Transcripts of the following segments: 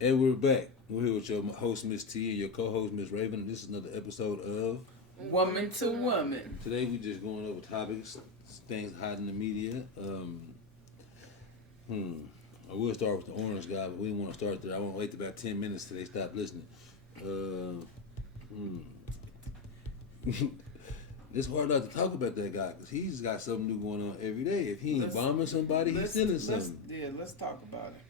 And we're back. We're here with your host, Miss T, and your co-host, Miss Raven. And this is another episode of Woman to Woman. Today. We just going over topics, things hot in the media. I will start with the orange guy, but we didn't want to start there. I want to wait about 10 minutes till they stop listening. It's hard not to talk about that guy because he's got something new going on every day. If he ain't bombing somebody, he's stealing something. Let's talk about it.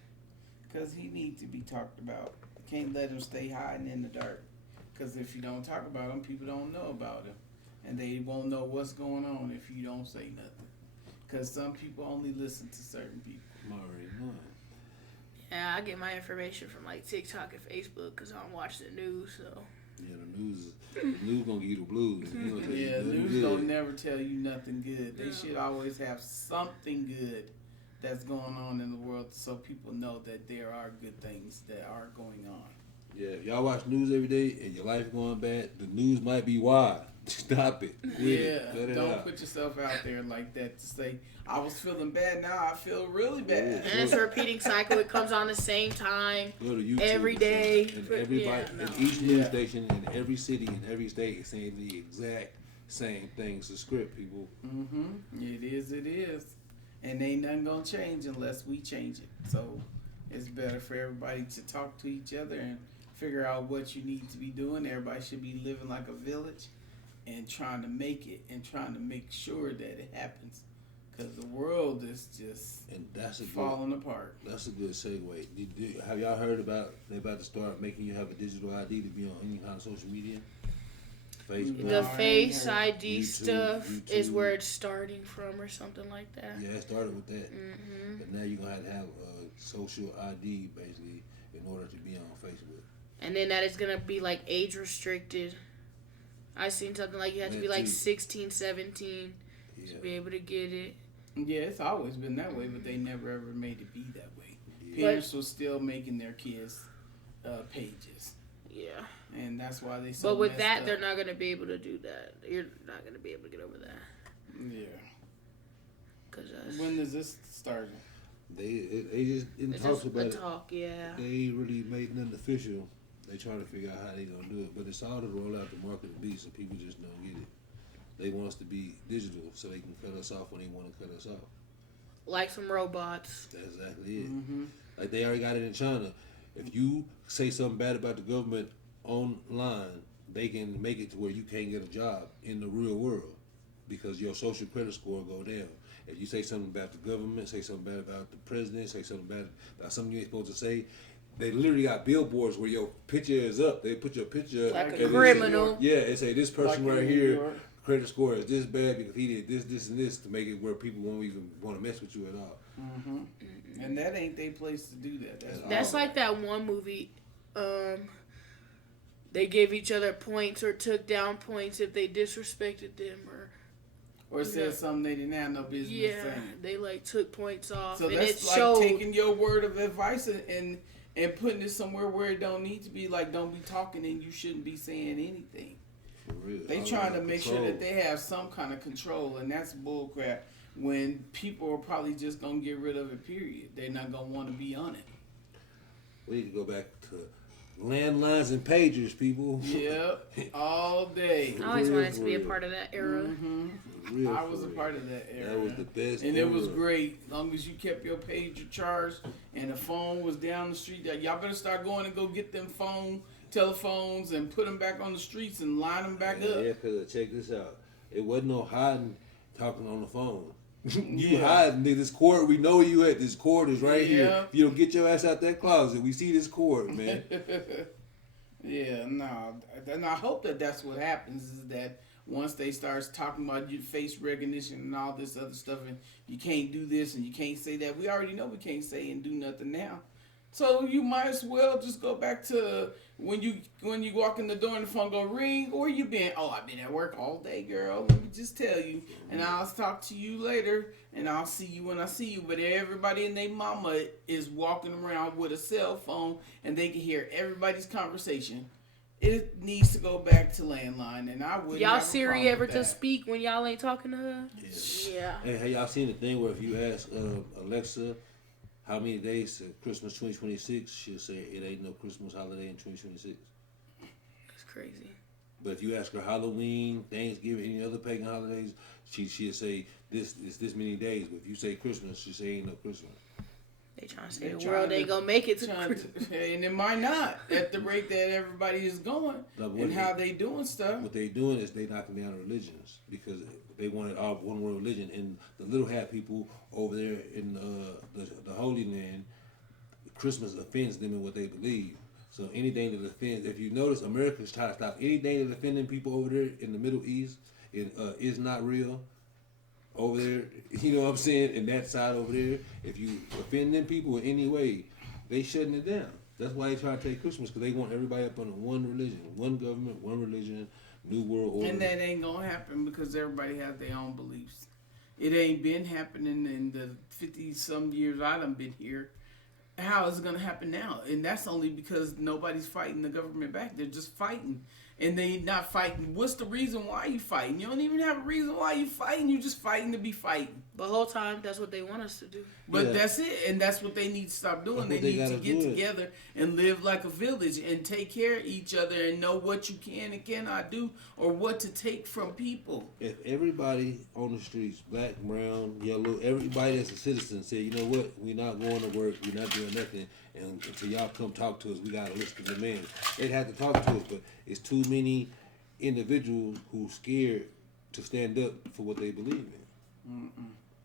Because he needs to be talked about. Can't let him stay hiding in the dark. Because if you don't talk about him, people don't know about him. And they won't know what's going on if you don't say nothing. Because some people only listen to certain people. I'm already knowing. Yeah, I get my information from like TikTok and Facebook because I don't watch the news. So Yeah, the news gonna give you the blues. Yeah, news don't never tell you nothing good. They should always have something good that's going on in the world so people know that there are good things that are going on. Yeah, if y'all watch news every day and your life going bad, the news might be why. Stop it. Don't put yourself out there like that to say, I was feeling bad, now I feel really bad. and it's a repeating cycle. It comes on the same time Go to YouTube every day. And everybody, and each news station in every city in every state is saying the exact same things. The script, people. It is. And ain't nothing gonna change unless we change it. So it's better for everybody to talk to each other and figure out what you need to be doing. Everybody should be living like a village and trying to make it and trying to make sure that it happens. Because the world is just falling apart. That's a good segue. Have y'all heard about they about to start making you have a digital ID to be on any kind of social media? Facebook. The Face ID YouTube, stuff is where it's starting from, or something like that. Yeah, it started with that. But now you're gonna have a social ID basically in order to be on Facebook. And then that is gonna be like age restricted. I seen something like you have to be like 16, 17 to be able to get it. Yeah, it's always been that way, but they never ever made it be that way. Parents were still making their kids pages. Yeah. And that's why they so But with messed that, up. they're not going to be able to do that. You're not going to be able to get over that. Yeah. Cause when does this start? They just didn't talk about it. Yeah. They ain't really made nothing official. They trying to figure out how they gonna do it, but it's all to roll out the market of beast, and people just don't get it. They want us to be digital so they can cut us off when they want to cut us off. Like some robots. That's exactly it. Like they already got it in China. If you say something bad about the government online, they can make it to where you can't get a job in the real world because your social credit score go down. If you say something about the government, say something bad about the president, say something bad about something you ain't supposed to say, they literally got billboards where your picture is up. They put your picture like a criminal. It say this person like right here, credit score is this bad because he did this, this, and this to make it where people won't even want to mess with you at all. And that ain't their place to do that. That's like that one movie. They gave each other points or took down points if they disrespected them or said something they didn't have no business saying. They like took points off. So and that's it like showed taking your word of advice and putting it somewhere where it don't need to be. Like, don't be talking and you shouldn't be saying anything. For real. They trying to make sure that they have some kind of control, and that's bullcrap. When people are probably just gonna get rid of it. Period. They're not gonna want to be on it. We need to go back to landlines and pagers, people. Yep, all day. I always wanted to be a part of that era. I was a part of that era. That was the best. And it was great. As long as you kept your pager charged and the phone was down the street, y'all better start going and go get them telephones and put them back on the streets and line them back up. Yeah, because check this out. It wasn't no hiding talking on the phone. You hiding, nigga. This cord, we know you at. This cord is right here. If you don't get your ass out that closet, we see this cord, man. And I hope that that's what happens is that once they start talking about your face recognition and all this other stuff, and you can't do this and you can't say that. We already know we can't say and do nothing now. So you might as well just go back to when you walk in the door and the phone go ring. Where you been? Oh, I've been at work all day, girl. Let me just tell you. And I'll talk to you later, and I'll see you when I see you. But everybody and their mama is walking around with a cell phone, and they can hear everybody's conversation. It needs to go back to landline, and I wouldn't. Y'all Siri ever to speak when y'all ain't talking to her? Yeah. Hey, have y'all seen the thing where if you ask Alexa, how many days to Christmas 2026, she'll say it ain't no Christmas holiday in 2026. That's crazy. But if you ask her Halloween, Thanksgiving, any other pagan holidays, she'll say this many days. But if you say Christmas, she'll say ain't no Christmas. They trying to say They the trying world to- ain't gonna make it to Christmas. and it might not at the rate that everybody is going No, but and how they doing stuff. What they doing is they knocking down religions because they wanted all one world religion, and the little hat people over there in the Holy Land, Christmas offends them in what they believe. So anything that offends, if you notice, America's trying to stop anything that offending people over there in the Middle East is not real. Over there, you know what I'm saying? And that side over there, if you offend them people in any way, they shutting it down. That's why they try to take Christmas, because they want everybody up under one religion, one government, one religion, new world order. And that ain't gonna happen because everybody has their own beliefs. It ain't been happening in the 50-some years I done been here. How is it gonna happen now? And that's only because nobody's fighting the government back. They're just fighting. And they not fighting. What's the reason why you fighting? You don't even have a reason why you fighting. You just fighting to be fighting. The whole time, that's what they want us to do. But Yeah. that's it, and that's what they need to stop doing. That's They what they need to gotta get do it. together and live like a village and take care of each other and know what you can and cannot do or what to take from people. If everybody on the streets, black, brown, yellow, everybody that's a citizen said, you know what, we're not going to work, we're not doing nothing, and until y'all come talk to us, we got a list of demands. They'd have to talk to us, but it's too many individuals who scared to stand up for what they believe in.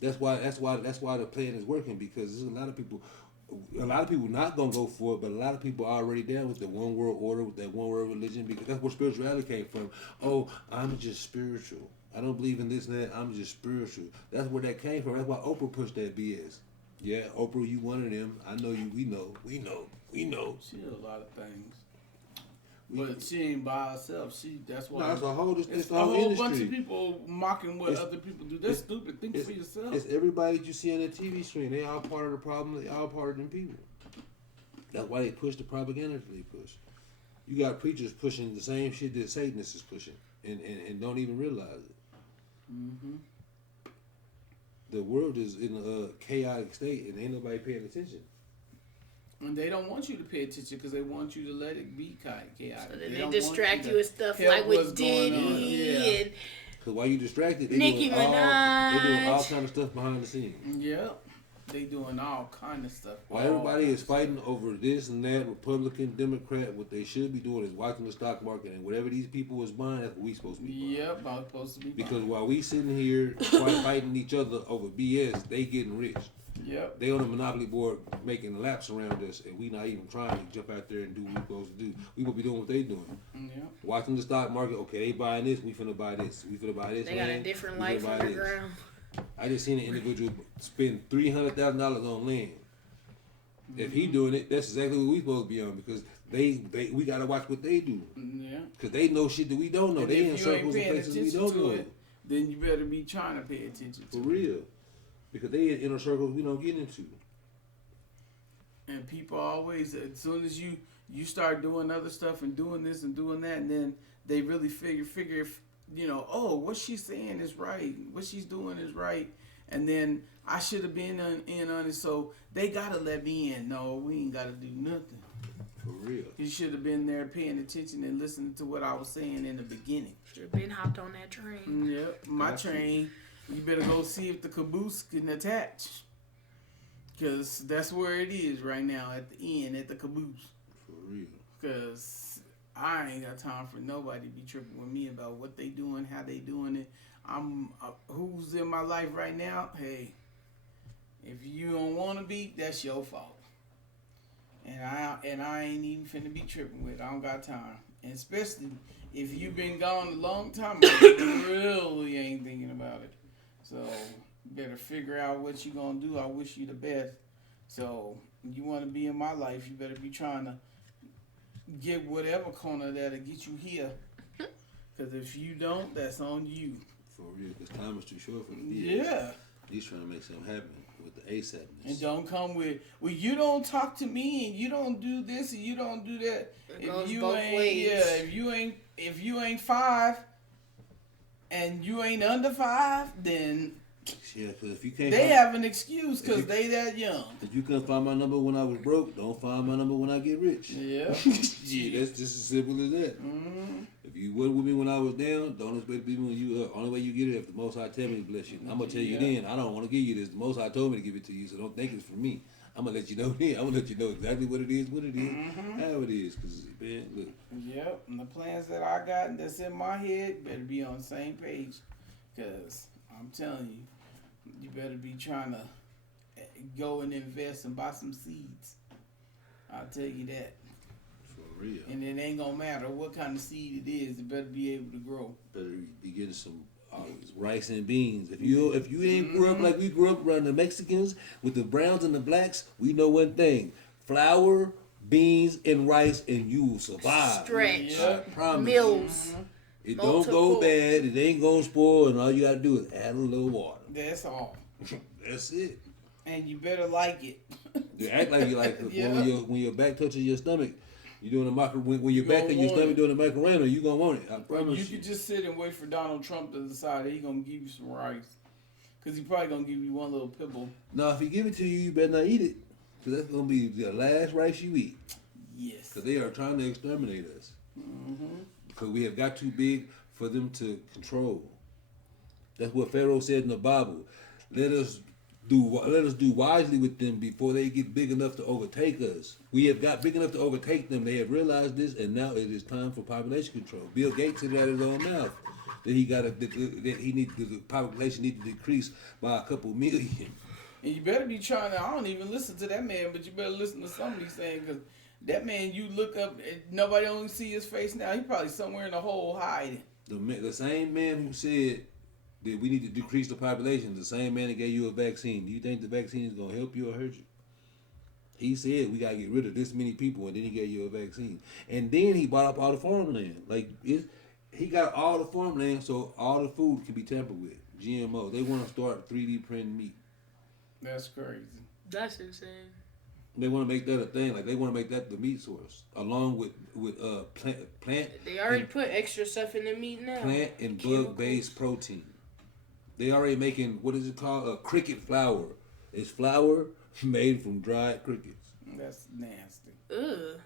That's why the plan is working, because there's a lot of people not gonna go for it, but a lot of people are already down with the one world order, with that one world religion, because that's where spirituality came from. Oh, I'm just spiritual. I don't believe in this and that. I'm just spiritual. That's where that came from. That's why Oprah pushed that BS. Yeah, Oprah, you one of them. I know you. We know. She did a lot of things. But she ain't by herself. That's why. No, it's a whole, It's it's a the whole whole industry. bunch of people mocking what It's- other people do. That's stupid. Think for yourself. It's everybody that you see on the TV screen. They all part of the problem. They all part of them people. That's why they push the propaganda that they push. You got preachers pushing the same shit that Satanists is pushing, and don't even realize it. Mm-hmm. The world is in a chaotic state, and ain't nobody paying attention. And they don't want you to pay attention because they want you to let it be chaotic. So then don't they want distract you to with stuff help like what's with going on. Diddy Yeah. and Cause while you distracted, they Nicki doing all Minaj. kind of stuff behind the scenes. Yep. They doing all kind of stuff. While everybody is fighting over this and that, Republican, Democrat, what they should be doing is watching the stock market, and whatever these people is buying, that's what we supposed to be buying. Yep, I'm supposed to be. Because fine. while we sitting here fighting each other over BS, they getting rich. Yep. They on the monopoly board making laps around us, and we not even trying to jump out there and do what we supposed to do. We gonna be doing what they doing. Yep. Watching the stock market. Okay, they buying this. We finna buy this. We finna buy this. they got a land, different we finna life buy this. underground. I just seen an individual spend $300,000 on land. If he doing it, that's exactly what we supposed to be on, because we gotta watch what they do, Yeah. because they know shit that we don't know. And They if in you ain't circles and paying places we attention don't to know. it, then you better be trying to pay attention For to it. real, because they in inner circles we don't get into. And people always, as soon as you start doing other stuff and doing this and doing that, and then they really figure if, oh, what she's saying is right, what she's doing is right, and then I should have been in on it, so they gotta let me in. No, we ain't gotta do nothing. For real. You should have been there paying attention and listening to what I was saying in the beginning. Should have been hopped on that train. Yep, my Got you. train. You better go see if the caboose can attach. Because that's where it is right now, at the end, at the caboose. For real. Because I ain't got time for nobody to be tripping with me about what they doing, how they doing it. I'm who's in my life right now, hey, if you don't want to be, that's your fault. And I ain't even finna be tripping with it. I don't got time. And especially if you've been gone a long time, I really ain't thinking about it. So you better figure out what you gonna do. I wish you the best. So you want to be in my life, you better be trying to get whatever corner that'll get you here. Because if you don't, that's on you. For real, because time is too short for the BS. Yeah. He's trying to make something happen with the ASAPness. And don't come with, well, you don't talk to me and you don't do this and you don't do that. It goes you both ain't, ways. yeah, if you ain't 5 and you ain't under 5, then Yeah, because if you can't, They have an excuse because you- they that young. if you couldn't find my number when I was broke, don't find my number when I get rich. Yeah. Yeah, that's just as simple as that. Mm-hmm. If you wasn't with me when I was down, don't expect to be when you up. Only way you get it if the Most High tell me to bless you. I'm gonna tell you Yeah. then. I don't want to give you this. The Most High told me to give it to you, so don't think it's for me. I'm gonna let you know then. I'm gonna let you know exactly what it is, how it is. Cause man, look, Yep. And the plans that I got and that's in my head better be on the same page. Because I'm telling you, you better be trying to go and invest and buy some seeds. I'll tell you that. for real. And it ain't gonna matter what kind of seed it is. It better be able to grow. Better be getting some rice and beans. If you ain't grew up like we grew up around the Mexicans with the browns and the blacks, we know one thing: flour, beans, and rice, and you will survive. Stretch. I promise. Mills. It Multiple. don't go bad. It ain't gonna spoil, and all you gotta do is add a little water. That's all. That's it. And you better like it. You act like you like it. Yeah. When your back touches your stomach, you doing a when your back gonna and your want stomach it. doing a macarena, you gonna want it. I But promise you you. could just sit and wait for Donald Trump to decide that he gonna give you some rice. Because he probably gonna give you one little pibble. Now, if he give it to you, you better not eat it, because that's gonna be the last rice you eat. Yes. Because they are trying to exterminate us. Because we have got too big for them to control. That's what Pharaoh said in the Bible. Let us do wisely with them before they get big enough to overtake us. We have got big enough to overtake them. They have realized this, and now it is time for population control. Bill Gates said that in his own mouth that the population need to decrease by a couple million. And you better be trying to, I don't even listen to that man, but you better listen to somebody saying, because that man, you look up, and nobody only see his face now. He probably somewhere in the hole hiding. The same man who said that we need to decrease the population, the same man that gave you a vaccine. Do you think the vaccine is gonna help you or hurt you? He said we gotta get rid of this many people, and then he gave you a vaccine. And then he bought up all the farmland. He got all the farmland, so all the food can be tampered with. GMO. They want to start 3D printing meat. That's crazy. That's insane. They want to make that a thing. Like they want to make that the meat source, along with plant. They already put extra stuff in the meat now. Plant and Chemicals. bug-based protein. They already making, what is it called? Cricket flour. It's flour made from dried crickets. That's nasty. Ugh.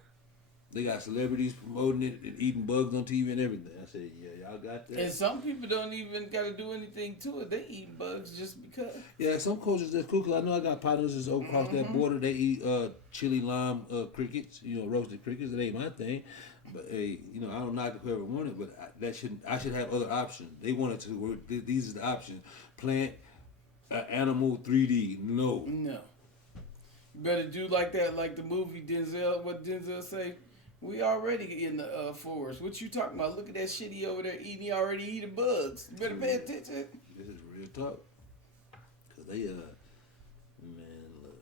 They got celebrities promoting it and eating bugs on TV and everything. I said, yeah, y'all got that. And some people don't even got to do anything to it. They eat bugs just because. Yeah, some cultures that's cool. 'Cause I know I got partners that's over across that border. They eat chili lime crickets, roasted crickets. It ain't my thing. But hey, I don't knock whoever want it, but I should have other options. They wanted to work. These are the options: plant, animal, 3D. No. No. You better do like that, like the movie Denzel. What Denzel say? We already in the forest. What you talking about? Look at that shit he over there eating. He already eating bugs. You better pay attention. This is real talk. Cause they man, look.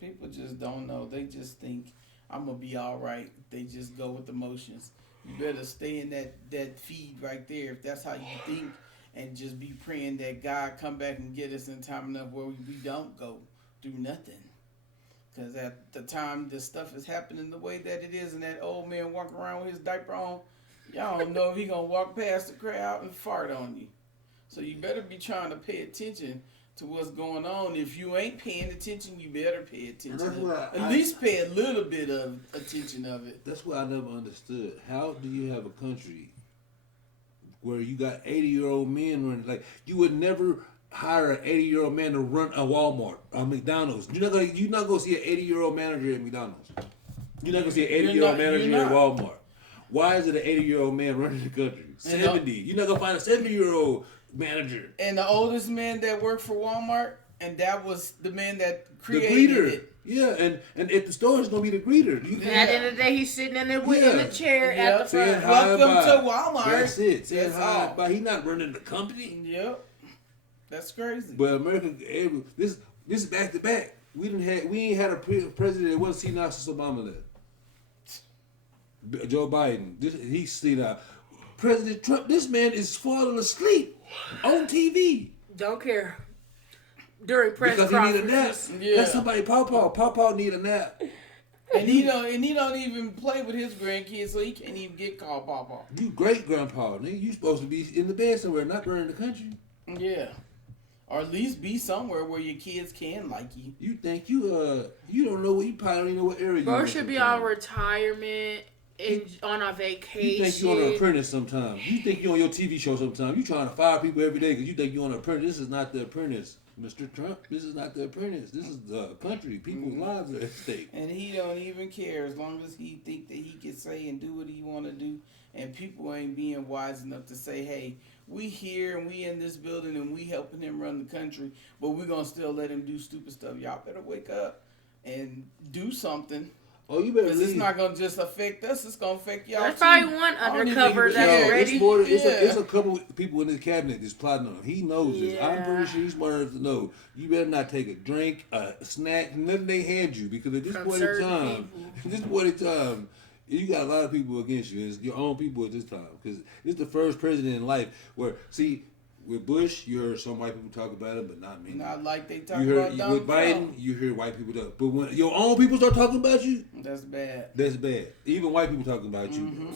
People just don't know. They just think I'm gonna be all right. They just go with the motions. You better stay in that feed right there if that's how you think, and just be praying that God come back and get us in time enough where we don't go through nothing. Because at the time the stuff is happening the way that it is, and that old man walking around with his diaper on, y'all don't know if he gonna walk past the crowd and fart on you. So you better be trying to pay attention to what's going on. If you ain't paying attention, you better pay attention. That's why At least pay a little bit of attention of it. That's what I never understood. How do you have a country where you got 80-year-old men running? Like, you would never hire an 80-year-old man to run a Walmart or McDonald's. You're not gonna see an 80-year-old manager at McDonald's. You're not gonna see an 80-year-old manager at Walmart. Why is it an 80-year-old man running the country? 70. You're not gonna find a 70-year-old manager. And the oldest man that worked for Walmart, and that was the man that created the greeter. it. Yeah, and at the store it's gonna be the greeter. And at the end of the day, he's sitting in the chair at the Saying front. hi Welcome bye. to Walmart. That's it. Saying That's hi all. bye. He's not running the company. Yep. That's crazy. But America, this is back to back. We ain't had a president that wasn't senile since Obama left. Joe Biden, he's senile. President Trump, this man is falling asleep on TV Don't care. During press because he need a nap. conferences. Yeah. Let somebody Pawpaw need a nap. And he don't even play with his grandkids, so he can't even get called Pawpaw. You great grandpa, nigga. You supposed to be in the bed somewhere, not running the country. Yeah. or at least be somewhere where your kids can like you. You think you don't know what you probably don't even know what area Bro you should be from. on retirement and on a vacation. You think you're on an apprentice sometimes. You think you're on your TV show sometimes. You trying to fire people every day because you think you're on an apprentice. This is not the apprentice, Mr. Trump. This is not the apprentice. This is the country. People's lives are at stake. And he don't even care as long as he think that he can say and do what he want to do. And people ain't being wise enough to say, hey, we here and we in this building and we helping him run the country, but we going to still let him do stupid stuff. Y'all better wake up and do something. Oh, you better Because leave. it's not going to just affect us. It's going to affect y'all There's too. probably one I don't undercover even- that's Yeah, ready. It's, more, it's, Yeah. a, it's a couple people in his cabinet that's plotting on him. He knows this. I'm Yeah. pretty sure he's smart enough to know. You better not take a drink, a snack, nothing they hand you because at this From point in certain time, people. at this point in time, you got a lot of people against you. It's your own people at this time because this is the first president in life where, see, with Bush, you heard some white people talk about it, but not many. Not like they talk You heard about Donald with Biden, Trump. you hear white people talk, but when your own people start talking about you, That's bad. that's bad. Even white people talking about you. Mm-hmm.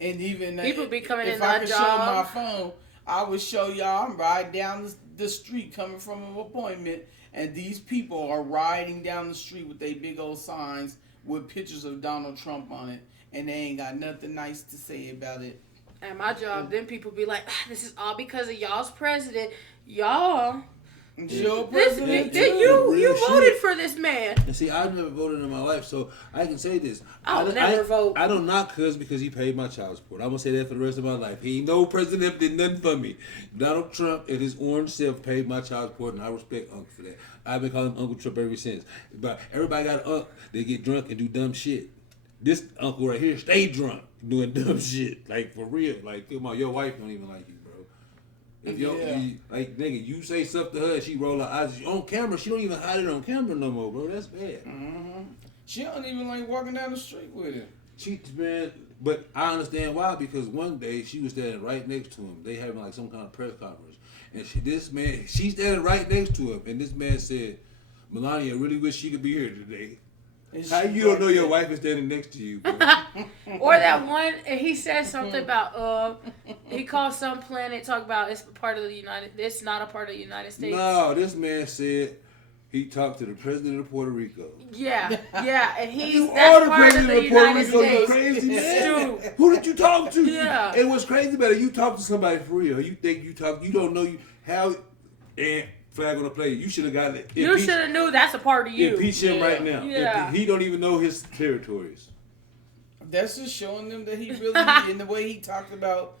And even People be coming if in I our could show my job. phone, I would show y'all I'm riding down the street coming from an appointment, and these people are riding down the street with their big old signs with pictures of Donald Trump on it, and they ain't got nothing nice to say about it. At my job, then people be like, this is all because of y'all's president. Y'all, And your this president, did too. you Real voted shit. for this man. And see, I've never voted in my life, so I can say this. I'll never vote. I don't knock Cuz because he paid my child support. I'm gonna say that for the rest of my life. He ain't no president that did nothing for me. Donald Trump and his orange self paid my child support, and I respect Uncle for that. I've been calling him Uncle Trump ever since. But everybody got an uncle. They get drunk and do dumb shit. This uncle right here stay drunk doing dumb shit. Like for real. Like come on, your wife don't even like you, bro. If like nigga, you say something to her, she roll her eyes on camera. She don't even hide it on camera no more, bro. That's bad. Mm-hmm. She don't even like walking down the street with him. She man, but I understand why because one day she was standing right next to him. They having like some kind of press conference, and she's standing right next to him, and this man said, "Melania, I really wish she could be here today." And How she you don't like know your that. wife is standing next to you, bro? Or that one, and he said something about, he called some planet, talk about it's part of the it's not a part of the United States. No, this man said he talked to the president of Puerto Rico. Yeah, and You are that's the part of president the of Puerto United Rico, you States. crazy It's man. true. Who did you talk to? Yeah. And what's crazy about it, you talk to somebody for real. You think you don't know how and flag on the play. You should have got it. You should have knew that's a part of you. Impeach him right now. Yeah. He don't even know his territories. That's just showing them that he really, in the way he talked about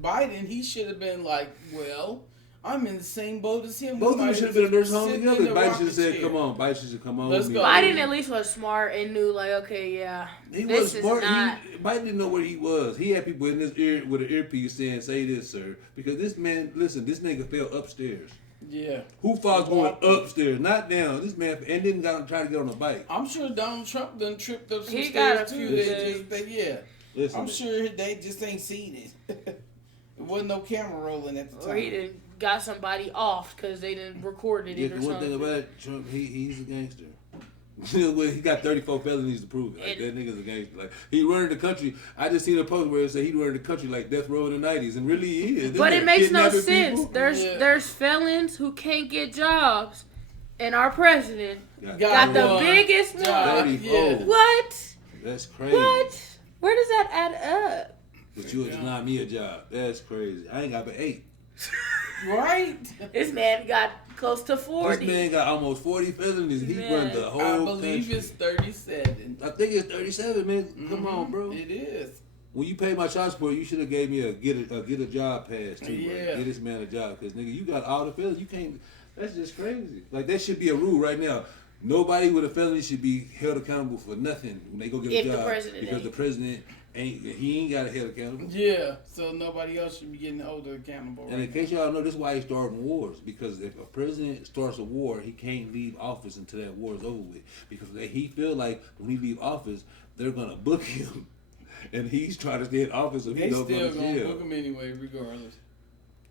Biden, he should have been like, well, I'm in the same boat as him. Both of them should have been in a nursing home Sitting in together. the Biden should rocket have said, chair. come on. Biden should have come on. Let's with me. go. Biden at least was smart and knew, like, okay, yeah, He this was is smart. not. Biden didn't know where he was. He had people in his ear with an earpiece saying, say this, sir. Because this man, listen, this nigga fell upstairs. Yeah. Who falls going upstairs, not down? This man, and then got try to get on a bike. I'm sure Donald Trump done tripped up some He got stairs a too. few They days. just, yeah. Listen, I'm sure they just ain't seen it. There wasn't no camera rolling at the Or he time. done got somebody off because they didn't recorded yeah, it or the one thing something. about it, Trump, he's a gangster. He got 34 felonies to prove it. Like, And- that nigga's a gangster. Like he running the country. I just seen a post where it said he running the country like death row in the 90s, and really he is. This But nigga it makes no kidnapping sense. people. There's felons who can't get jobs, and our president got the one. biggest one. Yeah. 34. What? That's crazy. What? Where does that add up? But you deny me a job. That's crazy. I ain't got but 8. Right? This man got close to 40. This man got almost 40 felonies. He Man. run the whole I believe country. it's 37. I think it's 37, man. Come on, bro. It is. When you pay my child support, you should have gave me a get a job pass too. Yeah. Right? Get this man a job, cause nigga, you got all the felonies. You can't. That's just crazy. Like that should be a rule right now. Nobody with a felony should be held accountable for nothing when they go get If a the job president because ain't. the president ain't. He ain't got to held accountable. Yeah. So nobody else should be getting held accountable. And in case y'all know, this is why he's starting wars. Because if a president starts a war, he can't leave office until that war is over with. Because he feel like when he leave office, they're gonna book him, and he's trying to stay in office so he They don't still go to gonna jail. book him anyway, regardless.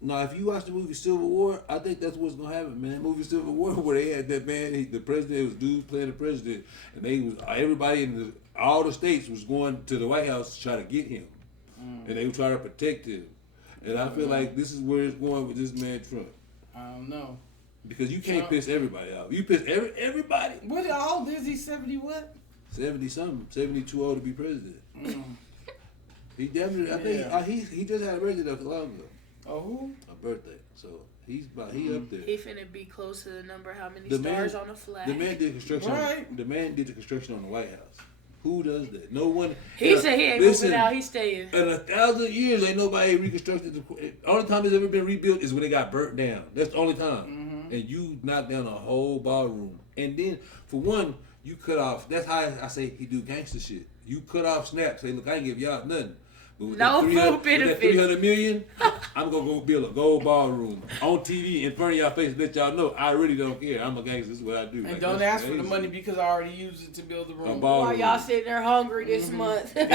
Now, if you watch the movie Civil War, I think that's what's gonna happen, man. That movie Civil War, where they had that man, the president was dude playing the president, and they was everybody in all the states was going to the White House to try to get him, and they were trying to protect him. And I feel like this is where it's going with this man Trump. I don't know. Because you can't Trump. piss everybody out. You piss everybody. What? How old is he? 70 what? 70 something, 72 old to be president. Mm. He definitely, I think he just had a birthday not too long ago. Oh, who? A birthday. So he up there. He finna be close to the number how many The stars man- on the flag. The man did construction. Right. The man did the construction on the White House. Who does that? No one. He said he ain't moving out. He's staying. In 1,000 years, ain't nobody reconstructed. The only time it's ever been rebuilt is when it got burnt down. That's the only time. Mm-hmm. And you knocked down a whole ballroom. And then, for one, you cut off. That's how I say he do gangster shit. You cut off snaps. Say, look, I ain't give y'all nothing. But with No that 300 food benefits. With that 300 million, I'm gonna go build a gold ballroom on TV in front of y'all face. Let y'all know I really don't care. I'm a gangster. This is what I do. And Like, don't that's ask for the crazy. money because I already used it to build the room. ball- While y'all sitting there hungry this month. And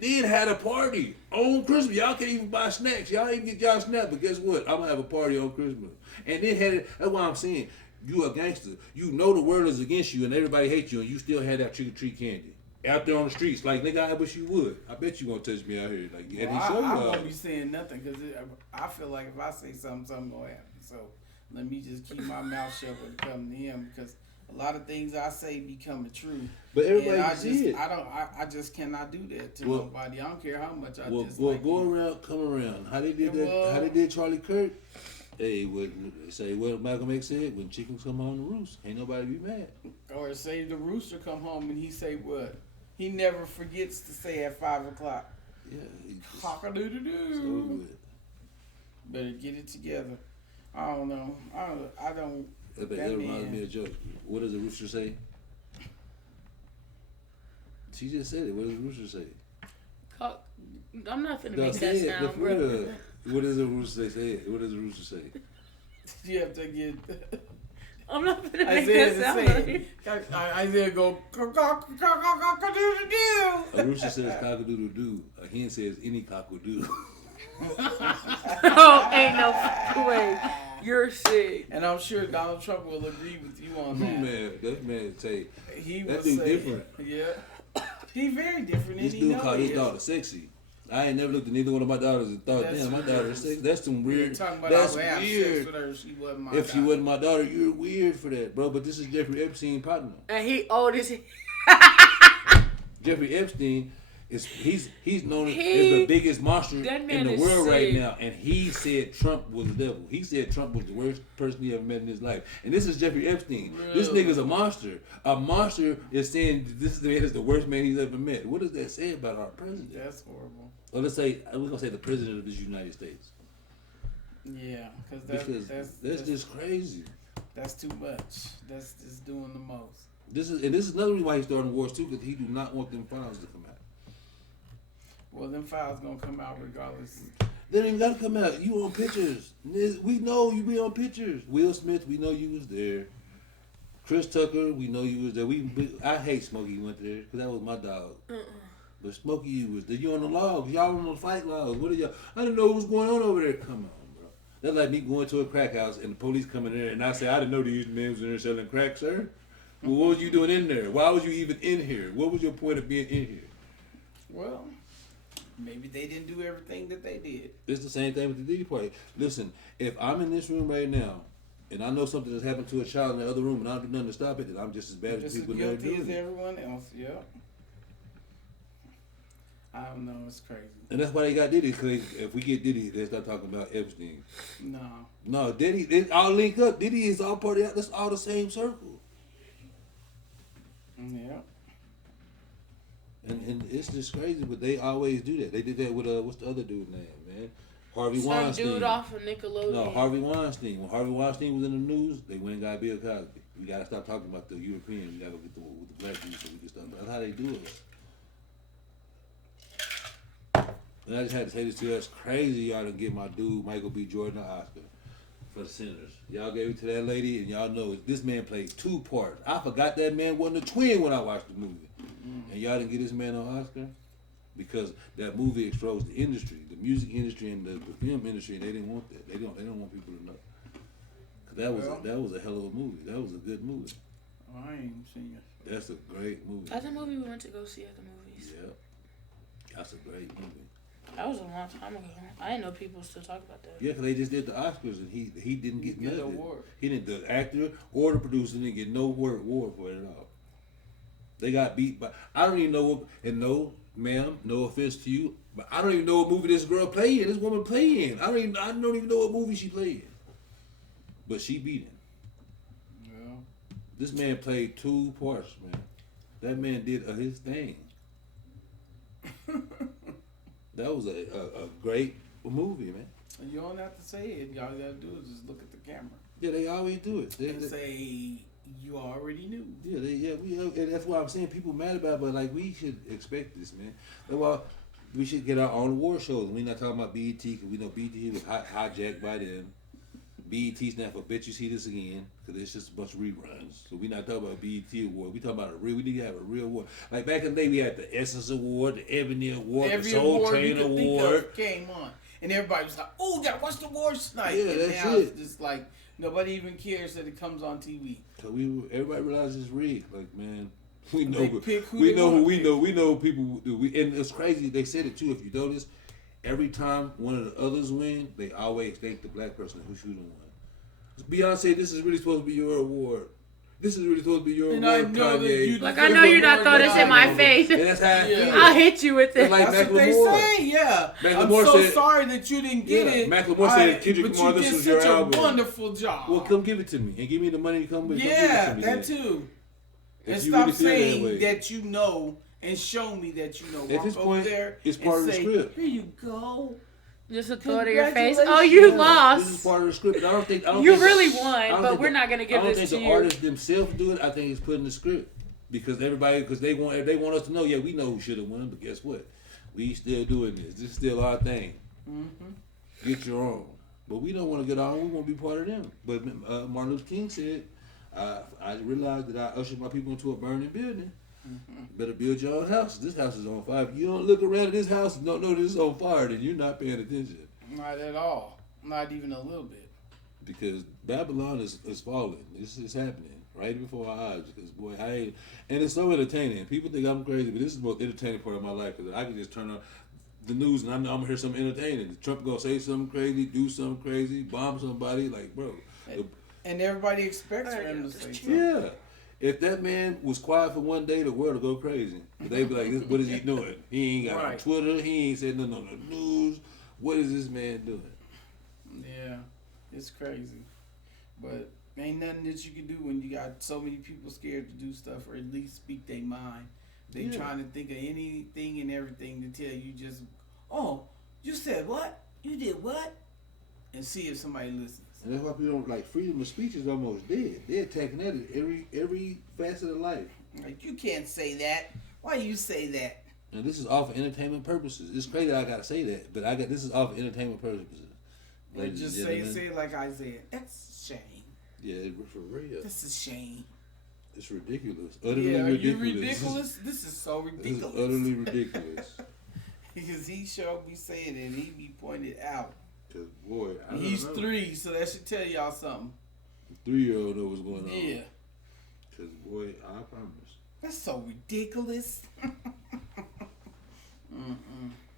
then had a party on Christmas. Y'all can't even buy snacks. Y'all ain't get y'all snacks. But guess what? I'm gonna have a party on Christmas. And then had it. That's why I'm saying you a gangster. You know the world is against you and everybody hates you, and you still had that trick or treat candy out there on the streets. Like, nigga, I wish you would. I bet you won't touch me out here. Like, and he Well, I so won't be saying nothing because I feel like if I say something gonna happen. So let me just keep my mouth shut when it comes to him because a lot of things I say be coming true. But everybody And I can see it. I just cannot do that to nobody. I don't care how much I just Well, like go you. around, come around. How they did Yeah, that? well- How they did Charlie Kirk? Hey, what say what Malcolm X said? When chickens come home to roost, ain't nobody be mad. Or say the rooster come home and he say what? He never forgets to say at 5 o'clock. Yeah, he just Cock a doo doo so doo. good. Better get it together. I don't know. I don't. That That reminds man. me of a joke. What does the rooster say? She just said it. What does the rooster say? I'm not finna No, make say that it. sound, For bro. real. What does the rooster say? Say it. What does the rooster say? You have to get I'm not finna make Isaiah that to sound. say it. Isaiah go cock a doo doo doo. A rooster says cock-a-doodle doo. A hen says any cock will do. Oh, ain't no way. You're sick. And I'm sure Donald Trump will agree with you on that. Man, that man say He that will dude say, different. yeah, he very different, and This he dude knows called he his is. daughter sexy. I ain't never looked at neither one of my daughters and thought, That's damn, my true. daughter is sexy. That's some We were weird. talking about That's I would have sex weird. with her if she wasn't my If she daughter. wasn't my daughter, you're weird for that, bro. But this is Jeffrey Epstein's partner. And he old as Jeffrey Epstein he's known as He- the biggest monster that in man the is world right sick. now, and he said Trump was the devil. He said Trump was the worst person he ever met in his life, and this is Jeffrey Epstein. This Really? nigga's a monster. A monster is saying this man is the worst man he's ever met. What does that say about our president? That's horrible. Or let's say we're gonna say the president of this United States, Yeah, because that's just crazy. that's too much. That's just doing the most. This is another reason why he's starting wars too, because he do not want them files to come out. Well, them files gonna come out regardless. They ain't gotta come out. You on pictures. We know you be on pictures. Will Smith, we know you was there. Chris Tucker, we know you was there. I hate Smokey went there because that was my dog. But Smokey, you was there. You on the logs. Y'all on the fight logs. What are y'all? I didn't know what was going on over there. Come on, bro. That's like me going to a crack house and the police coming in there and I say, I didn't know these men was in there selling crack, sir. Well, what was you doing in there? Why was you even in here? What was your point of being in here? Well, maybe they didn't do everything that they did. It's the same thing with the Diddy party. Listen, if I'm in this room right now and I know something has happened to a child in the other room and I don't do nothing to stop it, then I'm just as bad as Just as people that are guilty as doing it. everyone else. Yep. I don't know. It's crazy. And that's why they got Diddy, because if we get Diddy, they start talking about Epstein. No. No, Diddy, they all link up. Diddy is all part of that. That's all the same circle. Yeah. And it's just crazy, but they always do that. They did that with, what's the other dude's name, man? Harvey Some Weinstein. dude off of Nickelodeon. No, Harvey Weinstein. When Harvey Weinstein was in the news, they went and got Bill Cosby. We got to stop talking about the Europeans. We got to get with the black people so we can stop. That's how they do it. And I just had to say this to you. That's crazy y'all didn't get my dude, Michael B. Jordan, an Oscar for the Senators. Y'all gave it to that lady, and y'all know this man played two parts. I forgot that man wasn't a twin when I watched the movie. And y'all didn't get this man an Oscar? Because that movie exposed the industry, the music industry and the film industry. They didn't want that. They don't want people to know. 'Cause that was a hell of a movie. That was a good movie. I ain't seen it. That's a great movie. That's a movie we went to go see at the movies. Yeah, that's a great movie. That was a long time ago. I didn't know people still talk about that. Yeah, because they just did the Oscars and he didn't get Get the nothing. award. He didn't. The actor or the producer didn't get no award for it at all. They got beat by. I don't even know what. And no, ma'am, no offense to you, but I don't even know what movie this girl played in. This woman played in. I don't even know what movie she played in. But she beat him. Yeah. This man played 2 parts, man. That man did his thing. That was a great movie, man. And you don't have to say it. All you gotta do is just look at the camera Yeah, they always do it. and say you already knew. And that's why I'm saying people mad about it, but like we should expect this, man. That's why we should get our own award shows. We're not talking about BET because we know BET was hijacked by them. BET stand for Bet You See This Again because it's just a bunch of reruns. So we're not talking about BET award. We talking about we need to have a real award. Like back in the day, we had the Essence Award, the Ebony Award, Every the Soul award Train you could think Award. of came on, and everybody was like, "Oh, gotta watch the awards tonight." Yeah, and that's now it. it's just like nobody even cares that it comes on TV. Cause everybody realizes it's rigged. Like man, we know They pick who we they know want who we to know. We know people. And it's crazy. They said it too. If you notice, every time one of the others win, they always thank the black person who should have won. Beyonce, this is really supposed to be your award. This is really supposed to be your And award, I know that Kanye. you Like, I know you're not throwing this in my face. And that's how I Yeah. feel. I'll hit you with it. It's like That's what they Macklemore. say. Yeah, I'm Macklemore so said- sorry that you didn't get it. Macklemore said, Kendrick but Lamar, you this did was your such a album. wonderful job. Well, come give it to me and give me the money to come with. yeah, come give it to me that then. too. If And you stop really feel that saying way. that you know and show me that you know. At Walk this over point, there it's and part of the say, script. Here you go. Just to throw it in your face. Oh, Congratulations. you This is lost. part of the script. I don't think You think really I won, don't but think we're not gonna give I don't this think to the you. artists themselves do it. I think it's put in the script because they want us to know. Yeah, we know who should have won, but guess what? We still doing this. This is still our thing. Mm-hmm. Get your own, but we don't want to get our own. We want to be part of them. But Martin Luther King said, "I realized that I ushered my people into a burning building. Better build your own house. This house is on fire. If you don't look around at this house and don't know this is on fire, then you're not paying attention." Not at all. Not even a little bit. Because Babylon is falling. This is happening right before our eyes. Because boy, and it's so entertaining. People think I'm crazy, but this is the most entertaining part of my life. Because I can just turn on the news and I'm gonna hear something entertaining. Trump gonna say something crazy, do something crazy, bomb somebody. Like, bro, And everybody expects for him to say something. yeah. If that man was quiet for one day, the world would go crazy. They'd be like, "What is he doing? He ain't got on Right. Twitter. He ain't said nothing on the news. What is this man doing?" Yeah, it's crazy. But ain't nothing that you can do when you got so many people scared to do stuff or at least speak their mind. They Yeah. trying to think of anything and everything to tell you just, oh, you said what? You did what? And see if somebody listens. And that's why people don't like freedom of speech is almost dead. They're attacking that at every facet of life. Like, you can't say that. Why you say that? And this is all for entertainment purposes. It's crazy that I gotta say that, but this is all for entertainment purposes. Like, Ladies just and say gentlemen. it like Isaiah. That's a shame. Yeah, for real. That's a shame. It's ridiculous. Utterly Yeah, are you ridiculous. ridiculous? This is so This is ridiculous. utterly ridiculous. Because he showed me saying it and he be pointed out. Cause boy, I don't He's know. 3, so that should tell y'all something. 3-year-old know what's going on. Yeah. Cause boy, I promise. That's so ridiculous.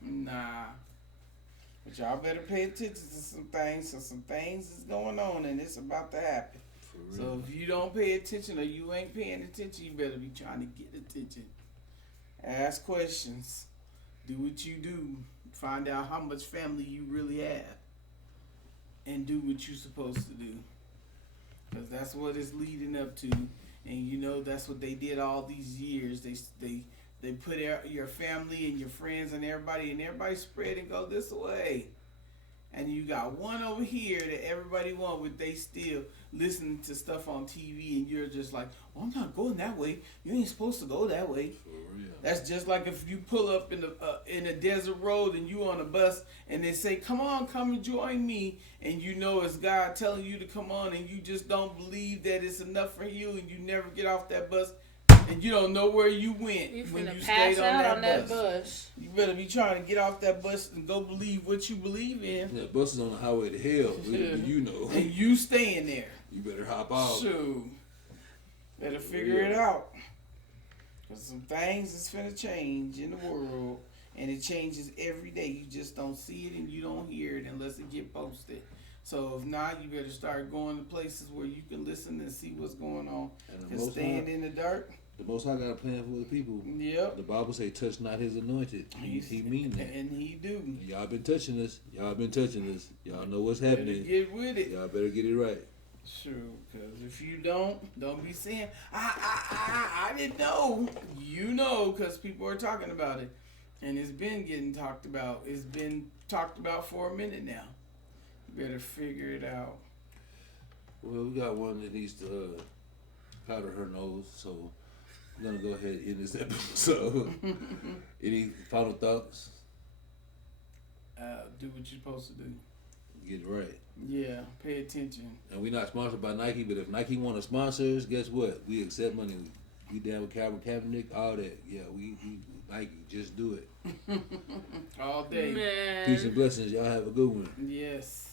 Nah. But y'all better pay attention to some things. So some things is going on and it's about to happen. For real. So if you don't pay attention or you ain't paying attention, you better be trying to get attention. Ask questions. Do what you do. Find out how much family you really have. And do what you're supposed to do. Because that's what it's leading up to. And you know that's what they did all these years. They put your family and your friends and everybody spread and go this way. And you got one over here that everybody want, but they still listening to stuff on TV, and you're just like, "Oh, I'm not going that way. You ain't supposed to go that way." For real. That's just like if you pull up in a desert road and you on a bus, and they say, "Come on, come and join me," and you know it's God telling you to come on, and you just don't believe that it's enough for you, and you never get off that bus, and you don't know where you went You when finna you pass stayed out on that bus. bus. You better be trying to get off that bus and go believe what you believe in, Yeah, bus is on the highway to hell. Little do you know. and you staying there. You better hop out. Shoot. Better figure it out. Because some things is finna change in the world. and it changes every day. You just don't see it and you don't hear it unless it get posted. So if not, you better start going to places where you can listen and see what's going on. And staying in the dark. The Most High got a plan for the people. Yep. The Bible say, "Touch not His anointed." He mean that. And He do. Y'all been touching us. Y'all know what's happening. Better get with it. Y'all better get it right. Sure, because if you don't be saying, I didn't know. You know, because people are talking about it. And it's been getting talked about. It's been talked about for a minute now. You better figure it out. Well, we got one that needs to powder her nose, so I'm going to go ahead and end this episode. Any final thoughts? Do what you're supposed to do. Get it right. Yeah, pay attention. And we're not sponsored by Nike, but if Nike want to sponsor us, guess what? We accept money. We down with Calvin Kaepernick, all that. Yeah, we Nike, just do it. All day. Man. Peace and blessings. Y'all have a good one. Yes.